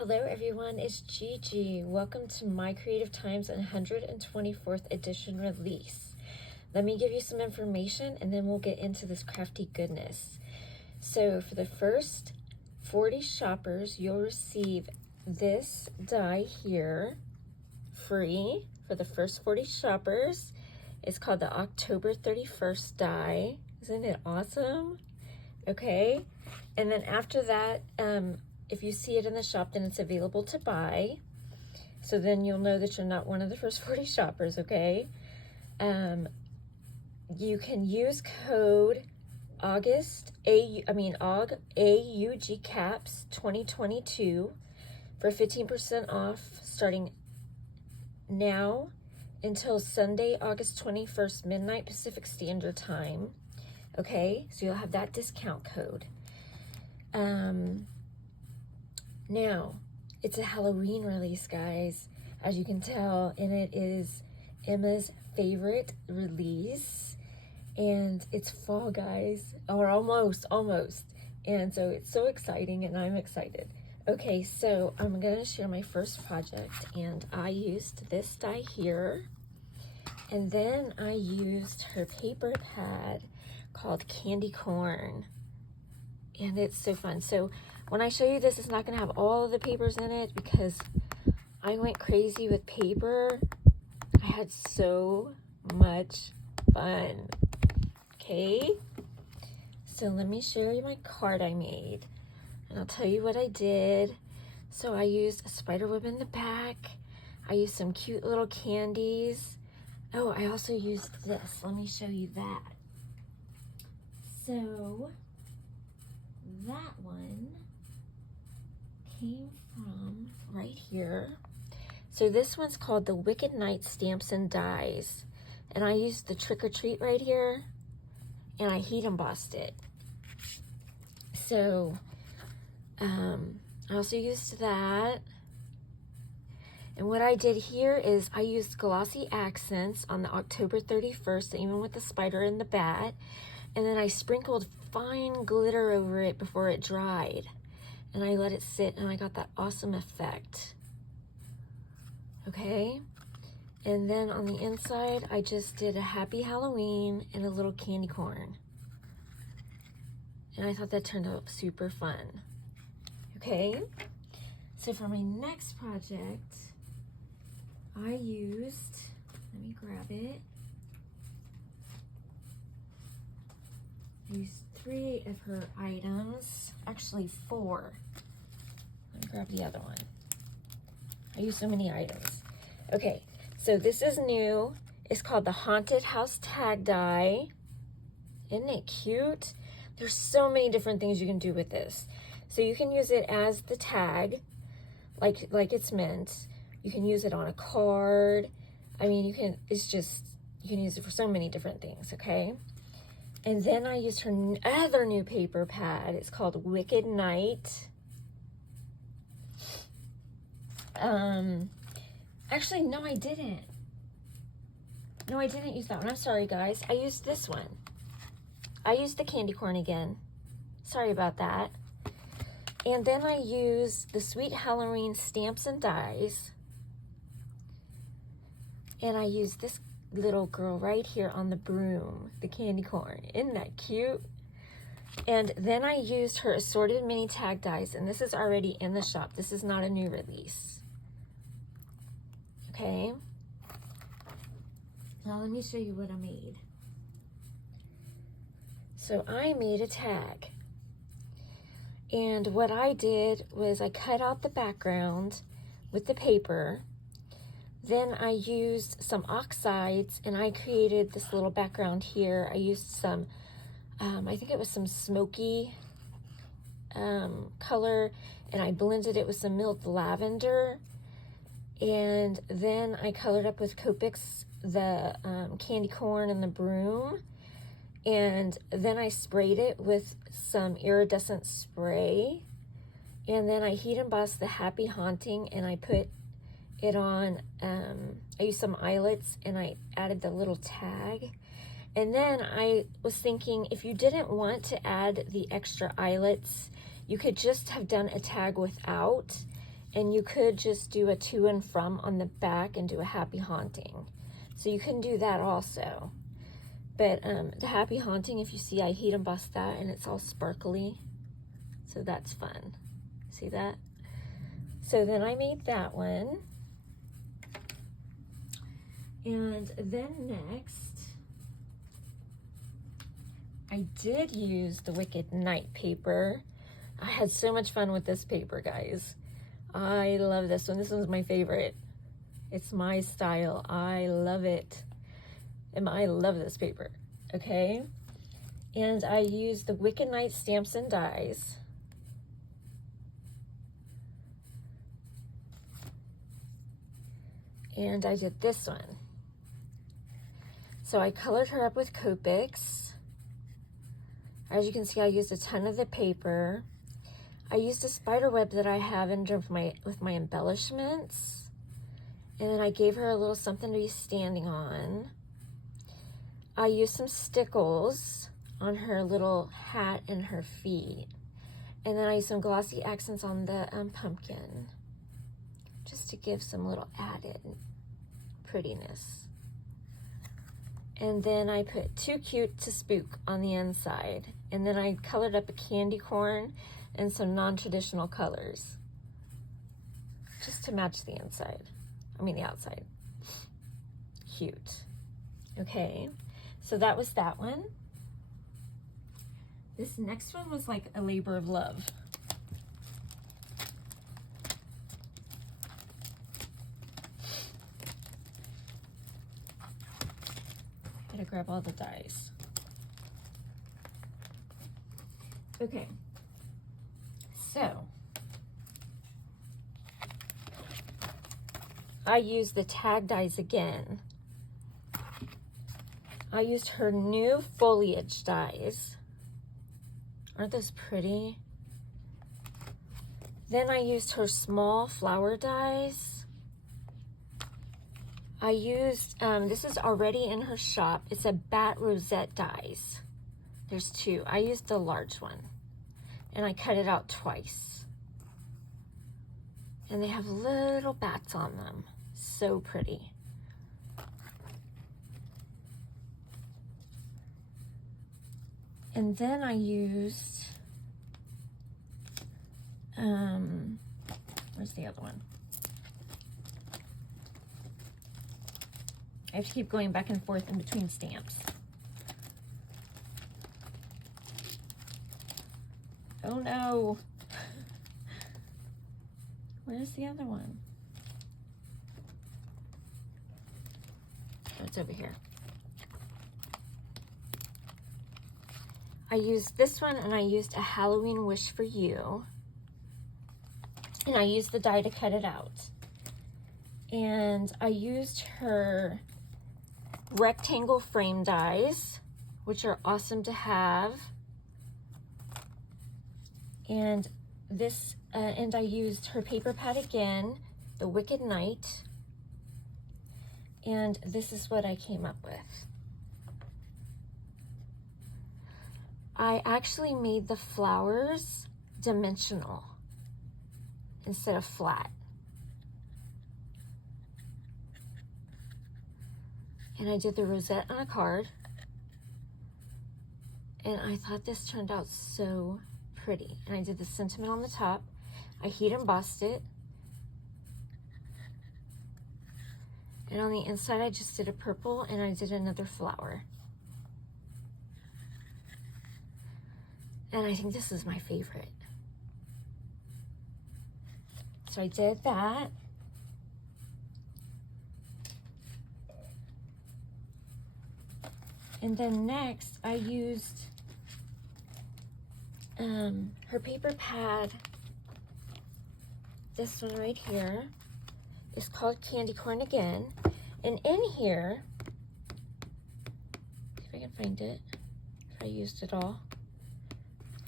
Hello everyone, it's Gigi. Welcome to My Creative Times 124th edition release. Let me give you some information and then we'll get into this crafty goodness. So for the first 40 shoppers, you'll receive this die here free for the first 40 shoppers. It's called the October 31st die. Isn't it awesome? Okay, and then after that, if you see it in the shop, then it's available to buy. So then you'll know that you're not one of the first 40 shoppers, okay? You can use code AUG Caps 2022 for 15% off starting now until Sunday, August 21st, midnight Pacific Standard Time. Okay, so you'll have that discount code. Now, it's a Halloween release, guys, as you can tell, and it is Emma's favorite release, and it's fall, guys, or almost, and so it's so exciting, and I'm excited. Okay, so I'm going to share my first project, and I used this die here, and then I used her paper pad called Candy Corn, and it's so fun. So when I show you this, it's not going to have all of the papers in it because I went crazy with paper. I had so much fun. Okay, so let me show you my card I made, and I'll tell you what I did. So I used a spiderweb in the back. I used some cute little candies. Oh, I also used this. Let me show you that. So that one came from right here. So this one's called the Wicked Night Stamps and Dies. And I used the Trick or Treat right here, and I heat embossed it. So I also used that. And what I did here is I used glossy accents on the October 31st, even with the spider and the bat. And then I sprinkled fine glitter over it before it dried. And I let it sit, and I got that awesome effect. Okay? And then on the inside, I just did a happy Halloween and a little candy corn. And I thought that turned out super fun. Okay? So for my next project, I used, let me grab it. I used 3 of her items, actually 4. Let me grab the other one. I used so many items. Okay, so this is new. It's called the Haunted House Tag Die. Isn't it cute? There's so many different things you can do with this. So you can use it as the tag, like it's meant. You can use it on a card. I mean, you can use it for so many different things, okay? And then I used her other new paper pad. It's called Wicked Night. Actually, no, I didn't. No, I didn't use that one. I'm sorry, guys. I used this one. I used the candy corn again. Sorry about that. And then I used the Sweet Halloween Stamps and Dies. And I used this little girl right here on the broom, the candy corn. Isn't that cute? And then I used her assorted mini tag dies, and this is already in the shop. This is not a new release. Okay. Now let me show you what I made. So I made a tag. And what I did was I cut out the background with the paper. Then I used some oxides, and I created this little background here. I used some, I think it was some smoky color, and I blended it with some milk lavender. And then I colored up with Copics the candy corn and the broom. And then I sprayed it with some iridescent spray. And then I heat embossed the Happy Haunting, and I put it on, I used some eyelets, and I added the little tag. And then I was thinking, if you didn't want to add the extra eyelets, you could just have done a tag without, And you could just do a to and from on the back and do a happy haunting. So you can do that also. But the happy haunting, if you see, I heat embossed that and it's all sparkly. So that's fun. See that? So then I made that one. And then next, I did use the Wicked Night paper. I had so much fun with this paper, guys. I love this one. This one's my favorite. It's my style. I love it. And I love this paper. Okay. And I used the Wicked Night stamps and dies. And I did this one. So I colored her up with Copics. As you can see, I used a ton of the paper. I used a spider web that I have in with my embellishments. And then I gave her a little something to be standing on. I used some stickles on her little hat and her feet. And then I used some glossy accents on the pumpkin, just to give some little added prettiness. And then I put Too Cute to Spook on the inside. And then I colored up a candy corn and some non-traditional colors, just to match the inside. I mean the outside. Cute. Okay, so that was that one. This next one was like a labor of love. Gotta grab all the dies. Okay, so I used the tag dies again. I used her new foliage dies. Aren't those pretty? Then I used her small flower dies. I used, this is already in her shop. It's a bat rosette dies. There's two. I used the large one and I cut it out twice. And they have little bats on them. So pretty. And then I used, where's the other one? I have to keep going back and forth in between stamps. Oh no. Where's the other one? Oh, it's over here. I used this one and I used a Halloween Wish for You. And I used the die to cut it out. And I used her rectangle frame dies, which are awesome to have. And this, and I used her paper pad again, the Wicked Night. And this is what I came up with. I actually made the flowers dimensional instead of flat. And I did the rosette on a card. And I thought this turned out so pretty. And I did the sentiment on the top. I heat embossed it. And on the inside, I just did a purple and I did another flower. And I think this is my favorite. So I did that. And then next I used her paper pad. This one right here is called Candy Corn again. And in here, see if I can find it, if I used it all.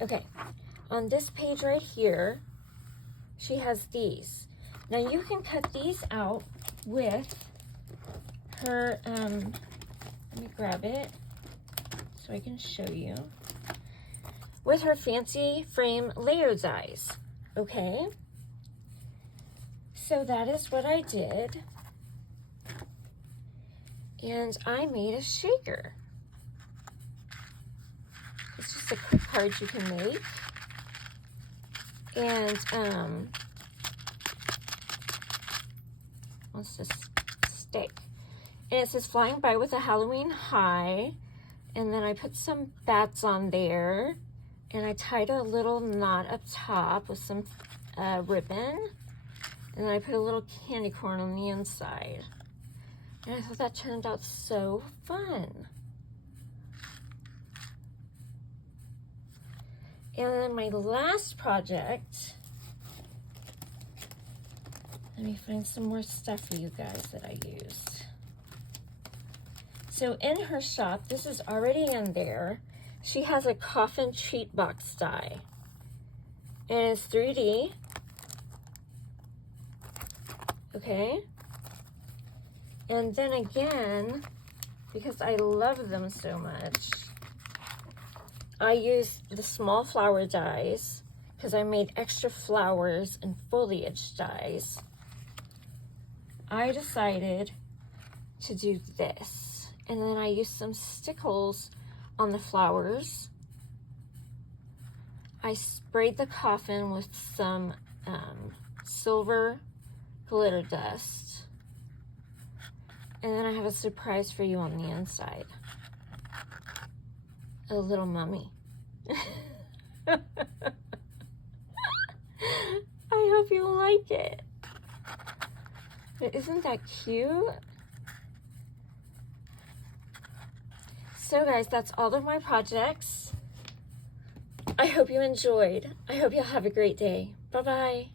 Okay, on this page right here, she has these. Now you can cut these out with her, let me grab it so I can show you. With her fancy frame layer dies, okay? So that is what I did. And I made a shaker. It's just a quick card you can make. And what's this stick? And it says flying by with a Halloween high. And then I put some bats on there. And I tied a little knot up top with some ribbon. And then I put a little candy corn on the inside. And I thought that turned out so fun. And then my last project, let me find some more stuff for you guys that I used. So in her shop, this is already in there, she has a Coffin treat box die. And it's 3D. Okay. And then again, because I love them so much, I used the small flower dies because I made extra flowers and foliage dies. I decided to do this. And then I used some stickles on the flowers. I sprayed the coffin with some silver glitter dust. And then I have a surprise for you on the inside. A little mummy. I hope you like it. But isn't that cute? So guys, that's all of my projects. I hope you enjoyed. I hope you'll have a great day. Bye-bye.